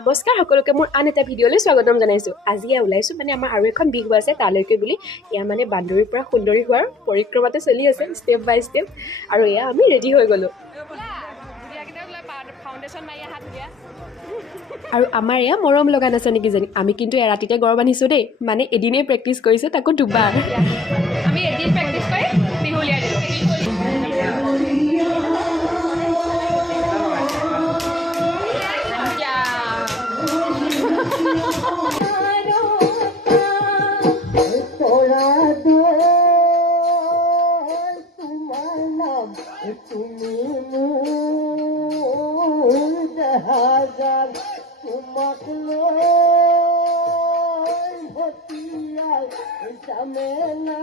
নমস্কাৰ সকলোকে মোৰ আন এটা ভিডিঅ'লৈ স্বাগতম জনাইছোঁ। আজি ওলাইছোঁ মানে আমাৰ আৰু এখন বিহু আছে তালৈকে বুলি। এয়া মানে বান্দৰীৰ পৰা সুন্দৰী হোৱাৰ পৰিক্ৰমাতে চলি আছে ষ্টেপ বাই ষ্টেপ, আৰু এয়া আমি ৰেডি হৈ গ'লোঁ। আৰু আমাৰ এয়া মৰম লগা নাছে নেকি জানি, আমি কিন্তু এৰাতিতে গৰম বান্ধিছোঁ দেই, মানে এদিনেই প্ৰেক্টিচ কৰিছোঁ তাকো দুবাৰ। আমি এদিন প্ৰেক্টিচ কৰি বিহু উলিয়াই দিলোঁ। Samena